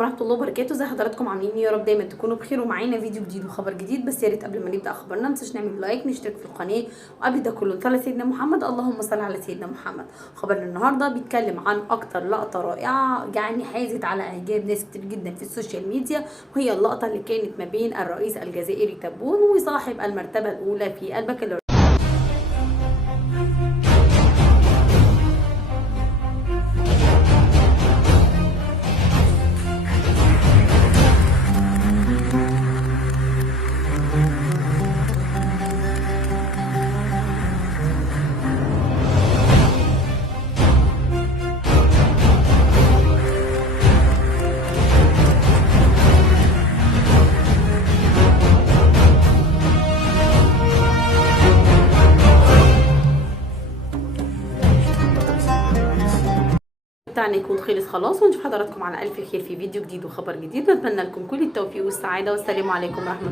ورحمة الله وبركاته. زي حضراتكم عاملين ايه؟ يا رب دايما تكونوا بخير ومعانا فيديو جديد وخبر جديد. بس يا ريت قبل ما نبدا اخبارنا متنساش نعمل لايك، نشترك في القناه، وقبل ده كله نصلي على سيدنا محمد. اللهم صل على سيدنا محمد. خبرنا النهارده بيتكلم عن اكتر لقطه رائعه يعني حازت على اعجاب ناس كتير جدا في السوشيال ميديا، وهي اللقطه اللي كانت ما بين الرئيس الجزائري تبون وصاحب المرتبه الاولى في البكالوريوس. بتاعنا يكون خلص خلاص، ونشوف حضراتكم على الف خير في فيديو جديد وخبر جديد. نتمنى لكم كل التوفيق والسعاده، والسلام عليكم ورحمه الله.